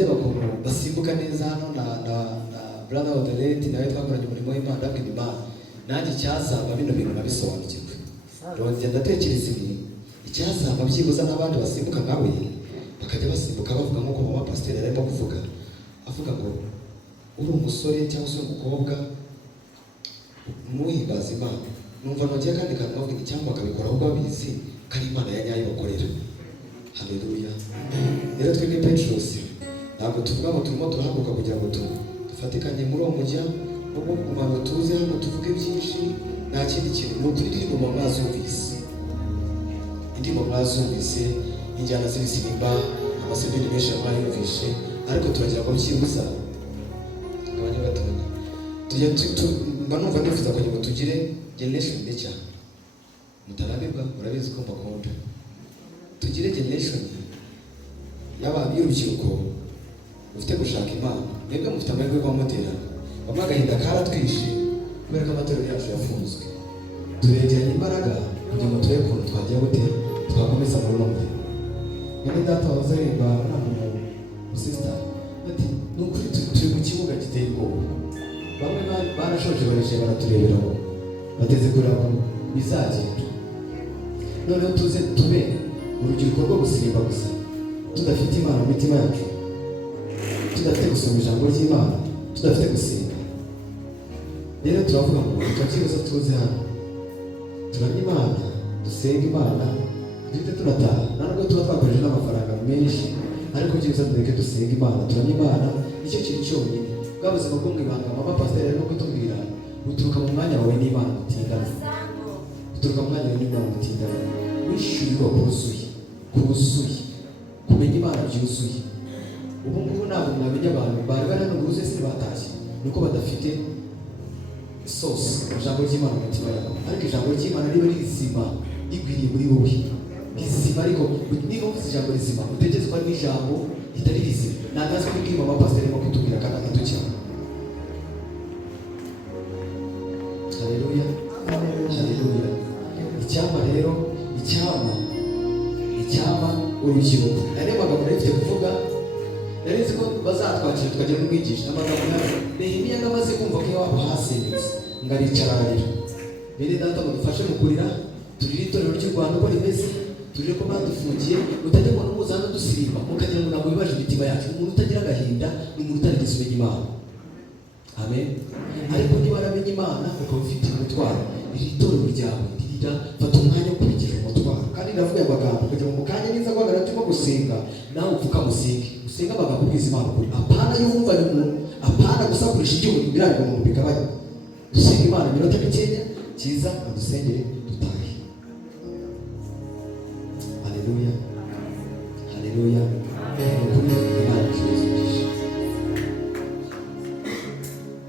ry'abakuru basimbuka neza hano na brother of the late nawe twakoranye umurimo w'Imana ndabwira Imana nanjye cyazaba bino bintu nabisobanukirwe. Rongera ndatekereza ibi icyazaba byibuza n'abandi basimbuka nkawe bakajya basimbuka bavuga nk'uko mama pasiteri arimo kuvuga avuga ngo uri umusore cyangwa se umukobwa muhimbaza Imana. Numva nongeye kandi bavuga icyangwa bakabikora ahubwo babizi ko ari Imana ya nyayo bakorera. Haleluya. Rero twebwe Petros ntabwo tuvuga ngo turimo turahaguruka kugira ngo dufatikanye muri uwo mujya ahubwo kugira ngo tuze hano tuvuge byinshi nta kindi kintu ni ukuri indirimbo mwazumvise. Indirimbo mwazumvise injyana z'ibisirimba amasebeni menshi mwayumvishe ariko turagira ngo byibuza abanya gatonya mba numva nifuza kugira ngo tugire generation nshya mutarabirwa murabizi ko mbakunda tugire generation y'urubyiruko ufite gushaka Imana. Mwebwe mufite amahirwe yo muterana bamwe agahinda karatwishe kubera ko amatorero yacu yafunzwe. Turegeranye imbaraga kugira ngo turebe ukuntu twagiye gutera twakomeza muri nombe. Mwene data wazaririmba nta sister ati ni ukuri turi mu kibuga giteye ubwoba. Bamwe barashoje barije baraturebera ngo bateze kurira ngo bizagenda. Noneho tuze tube urubyiruko rwo gusirimba gusa tudafite Imana mu mitima yacu, tudafite gusoma ijambo ry'Imana, tudafite gusenga. Rero turavuga ngo reka byibuze tuze hano turamye Imana, dusenga Imana, duhite tunataha. Ntabwo tuba twakoresheje n'amafaranga menshi ariko byibuze tureke dusenga Imana, turamye Imana. Nicyo kintu cyonyine bwa buzima bwo mu ibanga mama pasiteri arimo kutubwira uturuka mu mwanya wawe n'Imana mutingana, uturuka mu mwanya wawe n'Imana mutingana. Wishyurirwa kuzuye kumenya Imana byuzuye. Ubu ngubu ntabwo mwamenya abantu bari bari hano buze se batashye nuko badafite source ijambo ry'Imana mu mutima yabo. Ariko ijambo ry'Imana riba rizima rigwiriye muri wowe rizima. Ariko niba uvuze ijambo rizima utekereza ko ari ijambo ritari rizima. Nagaze kubwira mama pasiteri arimo kutubwira kandi agatukira. Haleluya, haleluya. Icyama rero icyama urubyiruko ane magambo rifite kuvuga narizi ko bazatwakira tukajya kumwigisha amagambo nayo Nehemiya namaze kumva ko iwabo hasengutse ngaricara ararira. Bene data mudufashe mu kurira turire itorero ry'u Rwanda uko rimeze, turire ko badufungiye utajya kubona umuzana dusirimba mukagira ngo ntabwo bibaje imitima yacu. Umuntu utagira agahinda ni umuntu utarigeze umenya Imana. Amen. Ariko niba waramenye Imana ukaba ufite umutwaro, iri torero ryawe ririra fata umwanya wo kubigira umutwaro. Kandi ndavuga amagambo kugira ngo mukanya niza guhagarara turimo gusenga nawe upfuka musenge usenga amagambo ubwiza Imana ukuri. Apana yumva ni umuntu, apana gusakurisha igihugu birarwa mu bigabanya. Dusenga Imana iminota mikeya cyiza adusengere dutahe. Haleluya, haleluya. Imana ikibazo.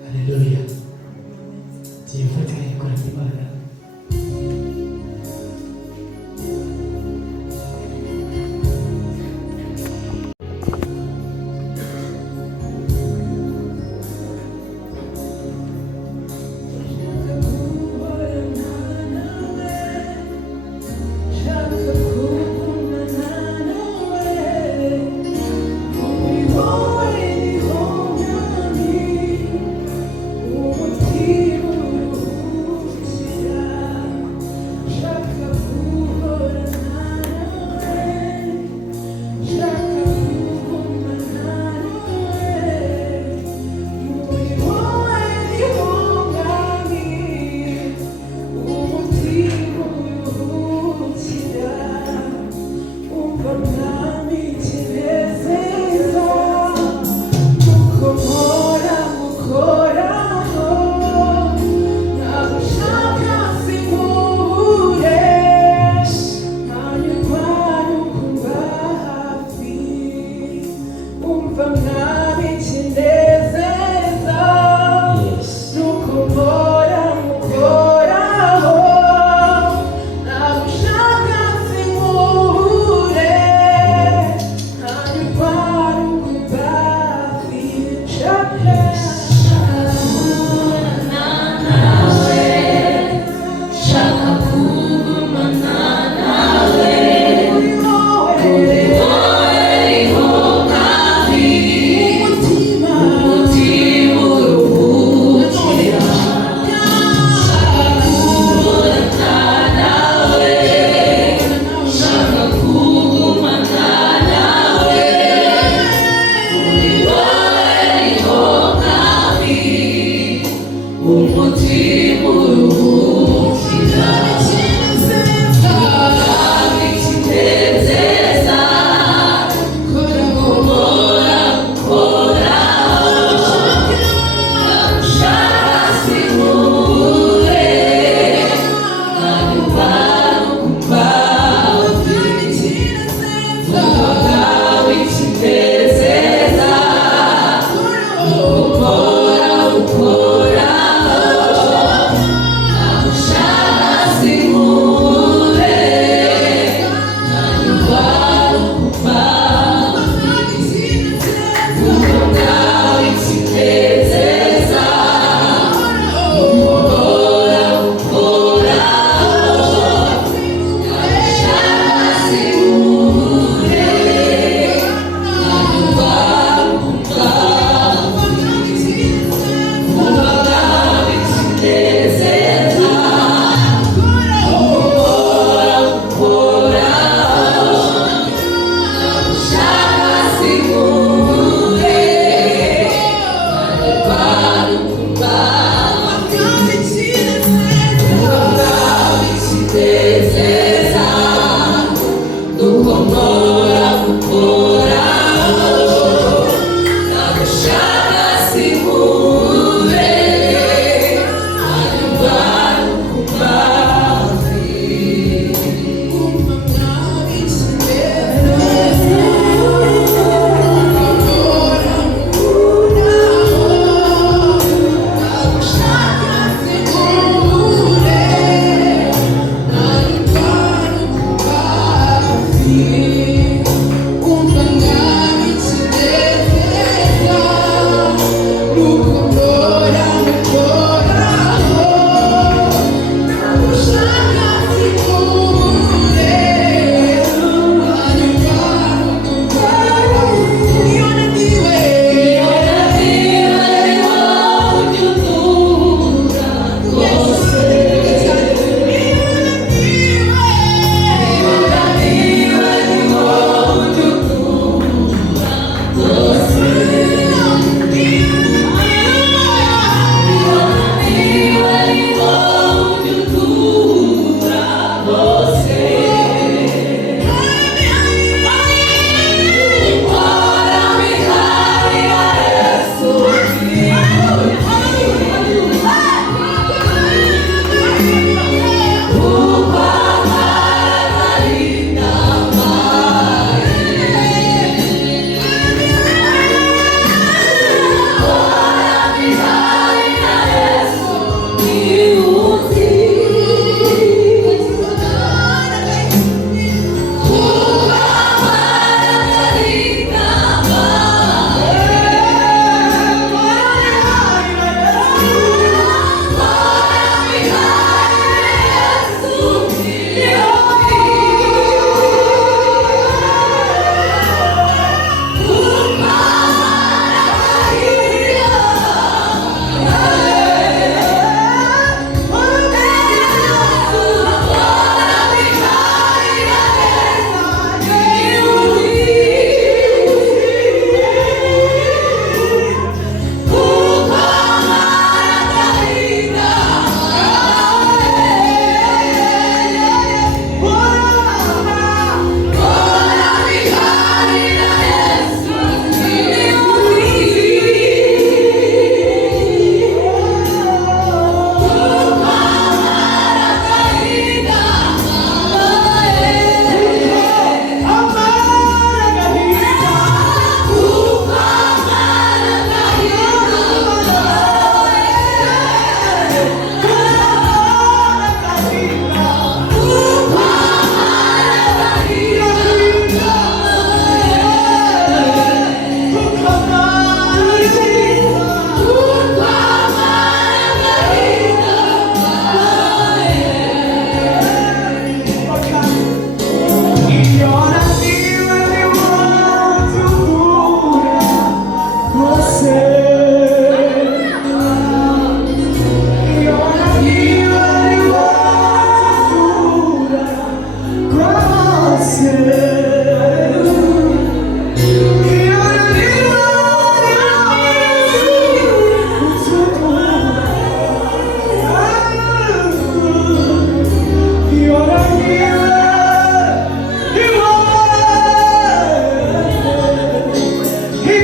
Haleluya. Tuyifatanye kwa Imana.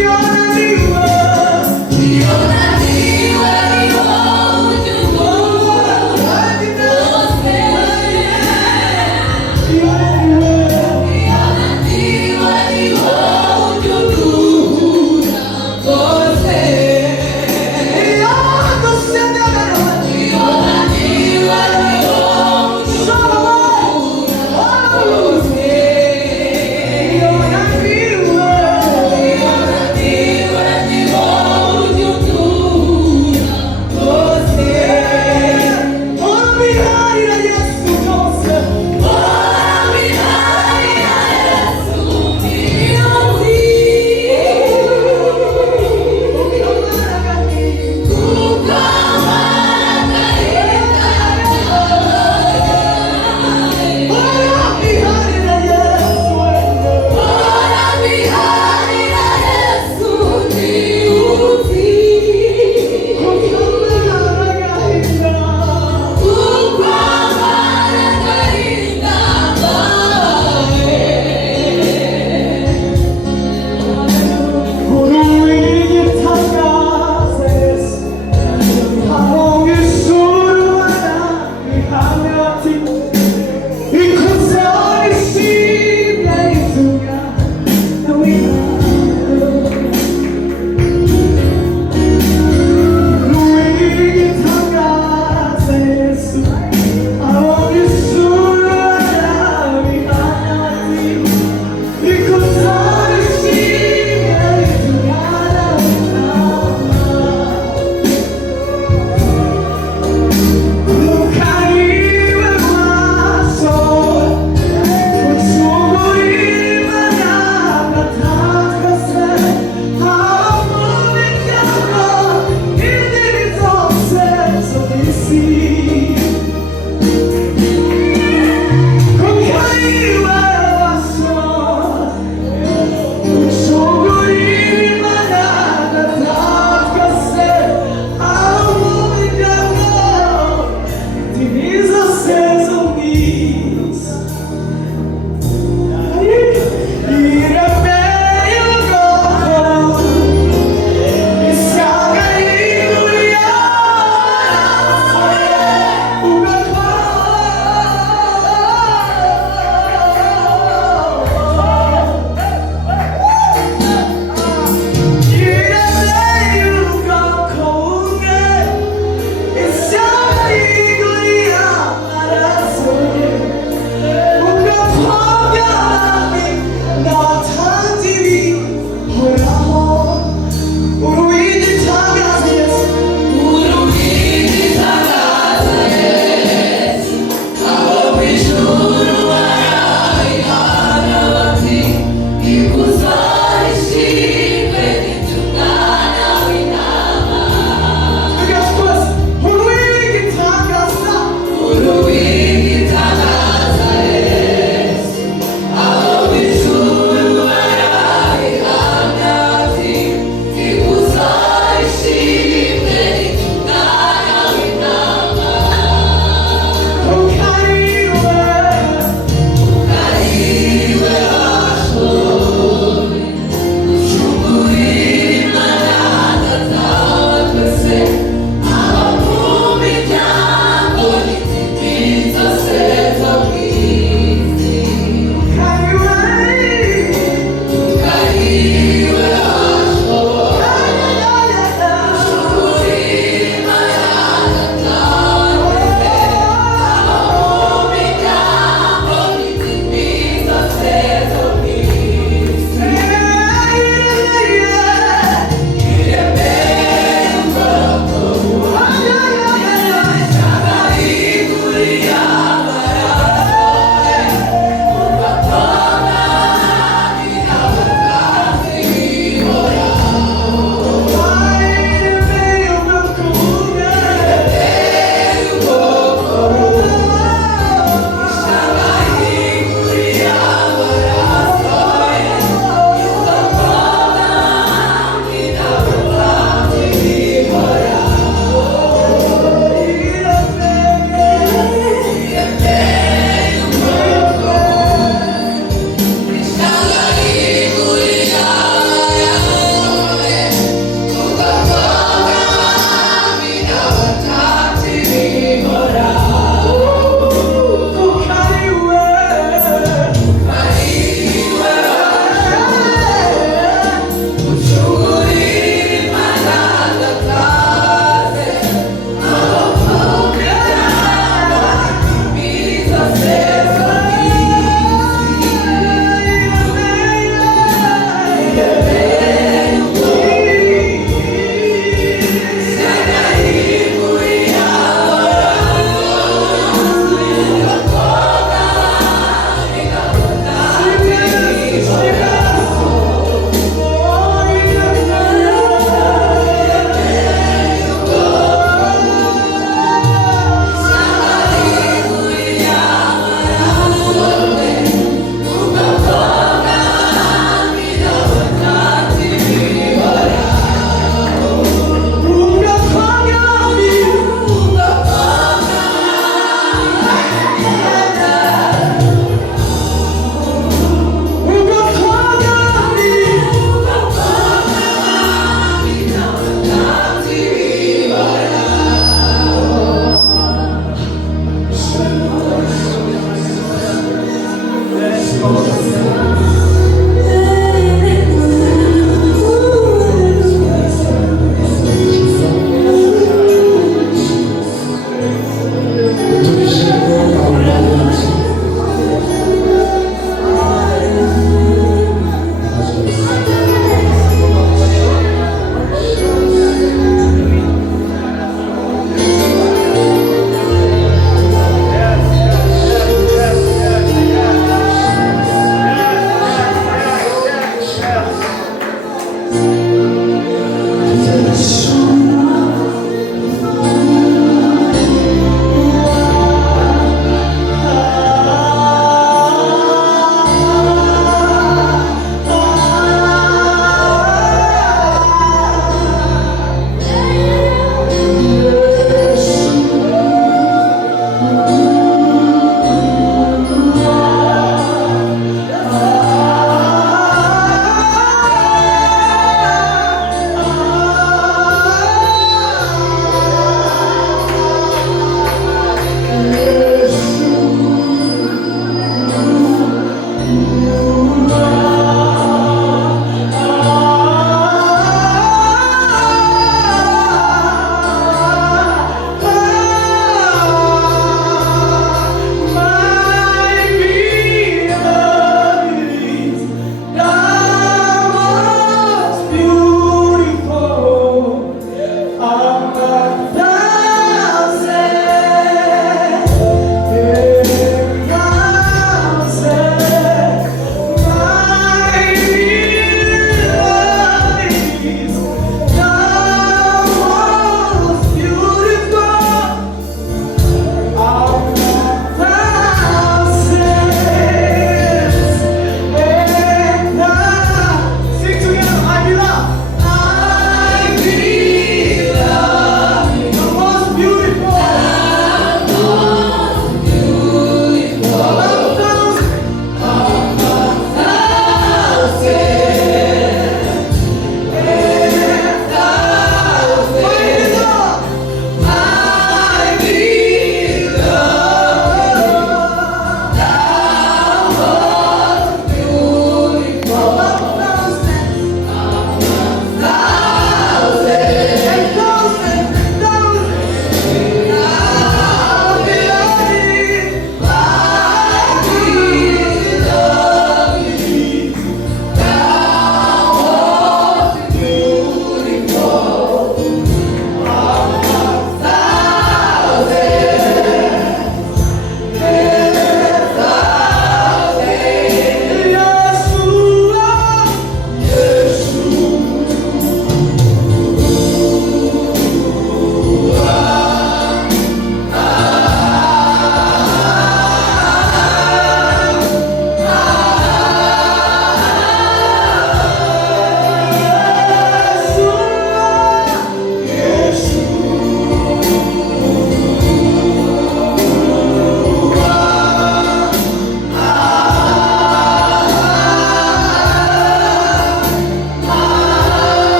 You're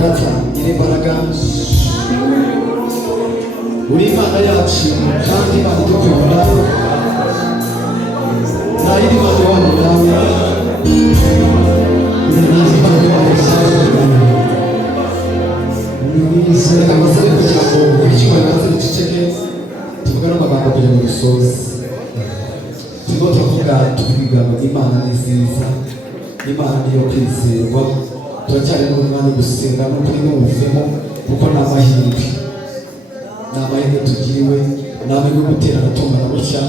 data nyir'imbaraga uri Imana yacu kandi Imana idukunda nta yindi Mana ihwanye nawe reka amasabe kugira ngo icyuma naze giceceke tuvuga n'amagambo kugira ngo dusoze turimo turavuga tuvuga Imana ni nziza Imana niyo kwizerwa turacyari mu mwanya wo gusenga n'ukuri n'ubuvemo kuko ni amahirwe tugiriwe ni amahirwe yo guterana tungana gutya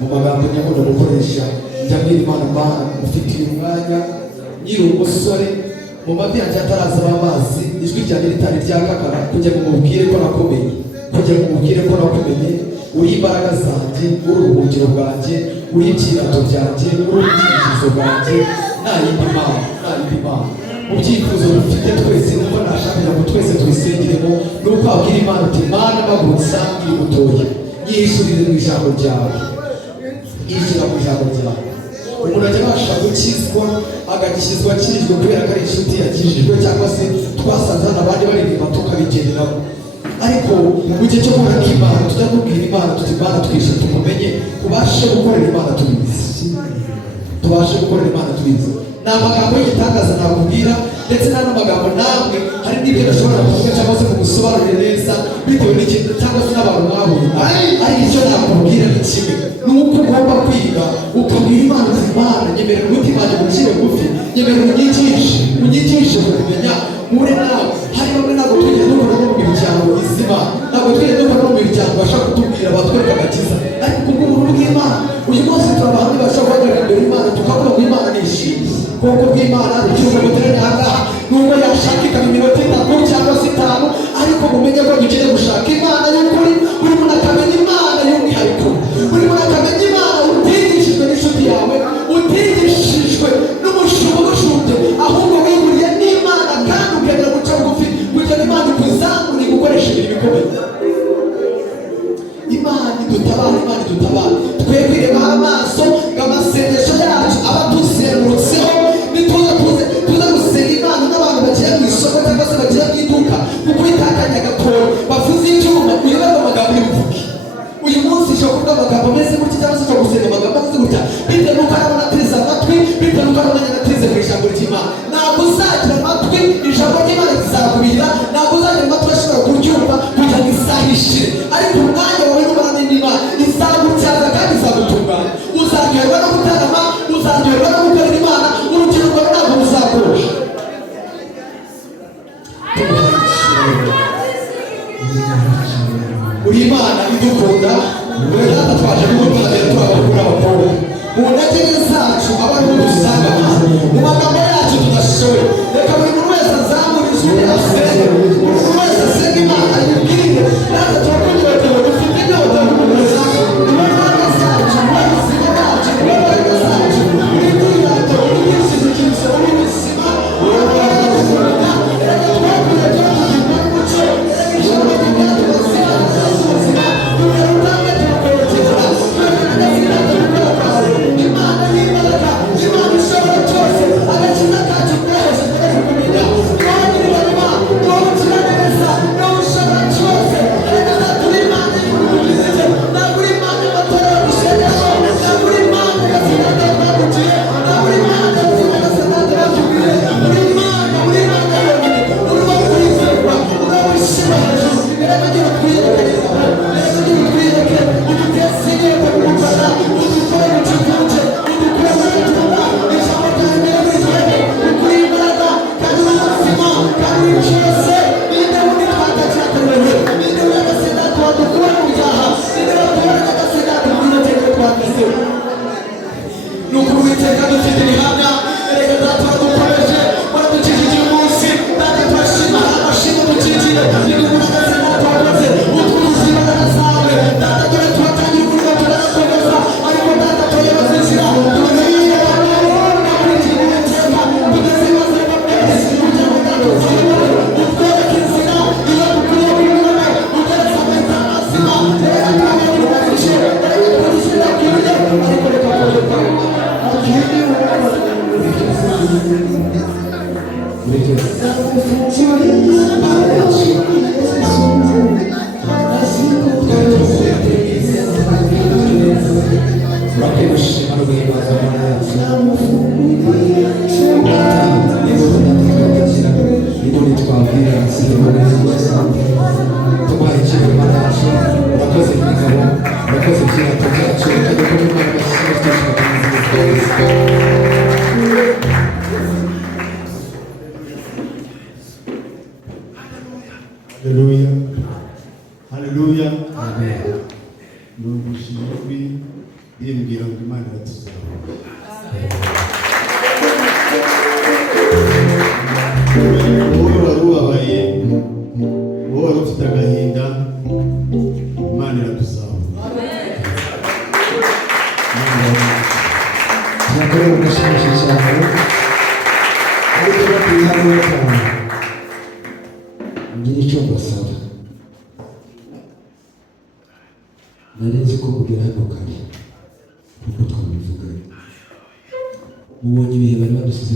mu magambo nyakunda gukoresha njya mbwira Imana Mana ufitiye umwanya nyiri umusore mu mavi yanjye atarazamo amazi ijwi ryanjye ritari ryakakara kugira ngo mubwire ko nakomeye kugira ngo mubwire ko nakomeye uri imbaraga zanjye uri ubuhungiro bwanjye uri ibyirato byanjye uri ubwinjizo bwanjye nta yindi Mana mu byifuzo dufite twese nuko nashakaga ngo twese tubisengeremo nuko wabwira Imana uti Mana mpagurutsa iri gutoya yishurire mu ijambo ryawe yishyira mu ijambo ryawe umuntu ajya abasha gukizwa agakizwa akirijwe kubera ko ari inshuti yakijijwe cyangwa se twasanze hano abandi baririmba tukabigenderamo ariko mu gihe cyo guhura n'Imana tujya kubwira Imana tuti Mana twishe tumumenye tubashe gukorera Imana tubizi ni amagambo y'igitangaza nakubwira ndetse n'ano magambo namwe hari n'ibyo udashobora kuvuga cyangwa se kugusobanurira neza bitewe n'ikintu cyangwa se n'abantu mwahuye ari icyo nakubwira ni kimwe ni uko ugomba kwiga ukabwira Imana uti Mana nyemerera umutima wanjye gucire bugufi nyemerera unyigishe kumenya mure nawe hari bamwe ntabwo twigeze dukora no mu miryango izima ntabwo twigeze dukora no mu miryango bashaka kutubwira batwereka agakiza ariko kubw'ubuntu bw'Imana uyu munsi turabahamya bashobora guhagarara imbere y'Imana tukavuga ngo Imana nishimye kuko bw'Imana ukiruka guteranya ahangaha nubwo yashaka ikaba iminota 3 cyangwa se 5 ariko mumenye ko dukeneye gushaka Imana y'ukuri buri muntu akamenya Imana y'umwihariko buri muntu akamenya Imana utigishijwe n'inshuti yawe utigishijwe n'umushumbye ahubwo wiguriye n'Imana kandi ukemera guca bugufi kugira ngo Imana ikuzamure gukoresha imirimo ikomeye Imana idutabare twe kwireba amaso ng'amasengesho yacu aba tuzengurutseho tuza gusenga Imana n'abantu bagiye mu isoko cyangwa se bagiye mu iduka kuko itakanya gatoya bavuze icyuma uyoberwa amagambo y'ubuvugi uyu munsi ushobora kuvuga amagambo ameze gutya cyangwa se ushobora gusenga amagambo ameze gutya bitewe n'uko arabona ateze amatwi bitewe n'uko arabona ateze mu ijambo ry'Imana ntabwo uzagira amatwi ijambo ry'Imana rizakubira ntabwo uzagira amatwi ashobora kuryumva kugira ngo isaha ishire ariko umwanya wawe n'umwana n'Imana izagutyaza kandi izagutunganya uzaryoherwa no gutarama uzaryoherwa no gukorera Imana urugero rwawe ntabwo ruzagorosha uri Imana idukunda uri Data twaje kugukorera twabakura abakobwa mu ntege zacu abantu dusanga mu magambo yacu tudashoboye reka buri muntu wese azamura ijwi asenge buri muntu wese asenge Imana ayibwire Data turakugira dufite inyota yo kugukorera imbaraga zacu ubuzima bwacu imbaraga zacu ibyiringiro ubwishingizi ubuzima Imana twasire Imana yacu tumuhaye icyubahiro Imana yacu. Urakoze nyir'ingabo, urakoze by'irato byacu, reka dukome Imana amashyi twese. Haleluya, haleluya, Amen. nugushimira kuri yibwira ngo Imana iratuzaba. Wowe wari ubabaye, wowe wari ufite agahinda, Imana iratuzaba. Turakorera umushimisha cyane ariko no kwihanura cyane ngira icyo mbasaba. Nari nzi ko kugera hano kare kuko twabivuga mubonye ibihe bari badusize